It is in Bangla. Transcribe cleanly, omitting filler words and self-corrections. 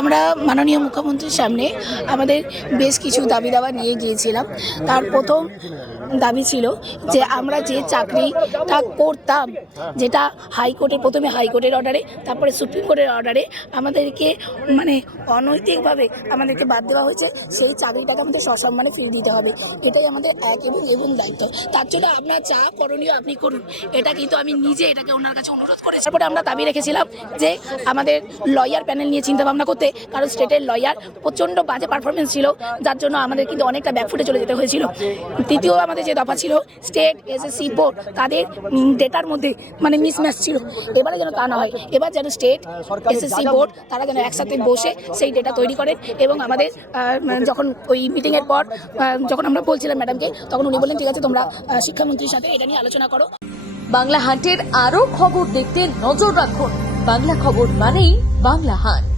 আমরা মাননীয় মুখ্যমন্ত্রীর সামনে আমাদের বেশ কিছু দাবি দাওয়া নিয়ে গিয়েছিলাম। তার প্রথম দাবি ছিল যে আমরা যে চাকরিটা করতাম, যেটা হাইকোর্টের প্রথমে হাইকোর্টের অর্ডারে, তারপরে সুপ্রিম কোর্টের অর্ডারে আমাদেরকে অনৈতিকভাবে আমাদেরকে বাদ দেওয়া হয়েছে, সেই চাকরিটাকে আমাদের সসম্মানে ফিরিয়ে দিতে হবে। এটাই আমাদের এক এবং দায়িত্ব। তার জন্য আপনার যা করণীয় আপনি করুন, এটা কিন্তু আমি নিজে এটাকে ওনার কাছে অনুরোধ করেছি। তারপরে আমরা দাবি রেখেছিলাম যে আমাদের লয়ার প্যানেল নিয়ে চিন্তা ভাবনা করতে, কারণ স্টেটের লয়ার প্রচণ্ড বাজে পারফরমেন্স ছিল, যার জন্য আমাদের কিন্তু অনেকটা ব্যাকফুটে চলে যেতে হয়েছিল। তৃতীয় আমাদের যে দফা ছিল, স্টেট এসএসসি বোর্ড তাদের ডেটার মধ্যে মিসম্যাচ ছিল। এবারে যেন তা না হয়, এবার যেন স্টেট এসএসসি বোর্ড তারা যেন একসাথে বসে সেই ডেটা তৈরি করেন। এবং আমাদের যখন ওই মিটিংয়ের পর যখন আমরা বলছিলাম ম্যাডামকে, তখন উনি বললেন ঠিক আছে তোমরা শিক্ষামন্ত্রীর সাথে এটা নিয়ে আলোচনা করো। বাংলা হান্টের আরো খবর দেখতে নজর রাখুন। বাংলা খবর মানেই বাংলা হান্ট।